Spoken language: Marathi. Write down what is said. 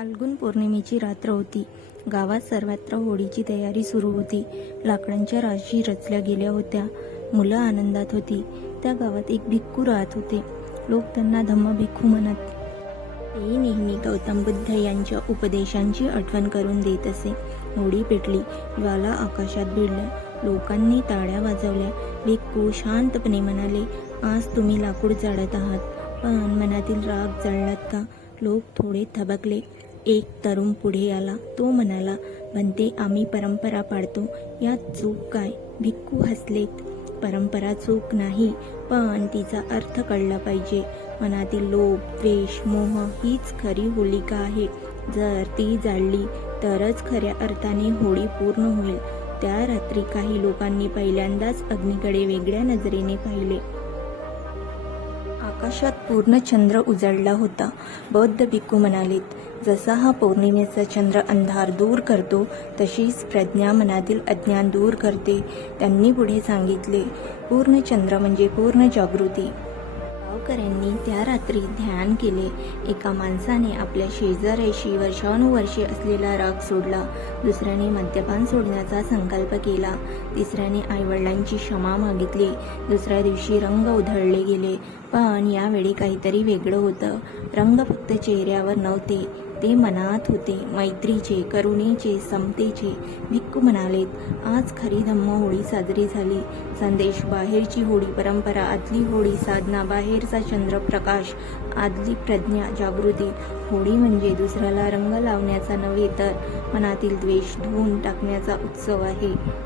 फाल्गुन पौर्णिमेची रात्र होती. गावात सर्वत्र होळीची तयारी सुरू होती. लाकडांच्या राशी रचल्या गेल्या होत्या. मुलं आनंदात होती. त्या गावात एक भिक्खू राहत होते. लोक त्यांना धम्म भिक्खू म्हणत. ते नेहमी गौतम बुद्ध यांच्या उपदेशांची आठवण करून देत असे. होळी पेटली. ज्वाला आकाशात भिडल्या. लोकांनी टाळ्या वाजवल्या. भिक्खू शांतपणे म्हणाले, आज तुम्ही लाकूड जाळत आहात, पण मनातील राग जाळलात का? लोक थोडे थबकले. एक तरुण पुढे आला. तो म्हणाला, म्हणते आम्ही परंपरा पाळतो, यात चूक काय? भिक्खू हसलेत. परंपरा चूक नाही, पण तिचा अर्थ कळला पाहिजे. मनातील लोभ, द्वेष, मोह हीच खरी होलिका आहे. जर ती जाळली तरच खऱ्या अर्थाने होळी पूर्ण होईल. त्या रात्री काही लोकांनी पहिल्यांदाच अग्नीकडे वेगळ्या नजरेने पाहिले. आकाशात पूर्ण चंद्र उजळला होता. बौद्ध भिक्खू म्हणालेत, जसा हा पौर्णिमेचा चंद्र अंधार दूर करतो, तशीच प्रज्ञा मनातील अज्ञान दूर करते. त्यांनी पुढे सांगितले, पूर्ण चंद्र म्हणजे पूर्ण जागृती. गावकऱ्यांनी त्या रात्री ध्यान केले. एका माणसाने आपल्या शेजाऱ्याशी वर्षानुवर्षे असलेला राग सोडला. दुसऱ्याने मद्यपान सोडण्याचा संकल्प केला. तिसऱ्याने आईवडिलांची क्षमा मागितली. दुसऱ्या दिवशी रंग उधळले गेले. पण यावेळी काहीतरी वेगळं होतं. रंग फक्त चेहऱ्यावर नव्हते, ते मनात होते, मैत्रीचे, करुणेचे, समतेचे. भिक्खू म्हणालेत, आज खरी धम्म होळी साजरी झाली. संदेश बाहेरची होळी परंपरा, आतली होळी साधना, बाहेरचा चंद्र प्रकाश, आतली प्रज्ञा जागृती. होळी म्हणजे दुसऱ्याला रंग लावण्याचा नव्हे, तर मनातील द्वेष धुवून टाकण्याचा उत्सव आहे.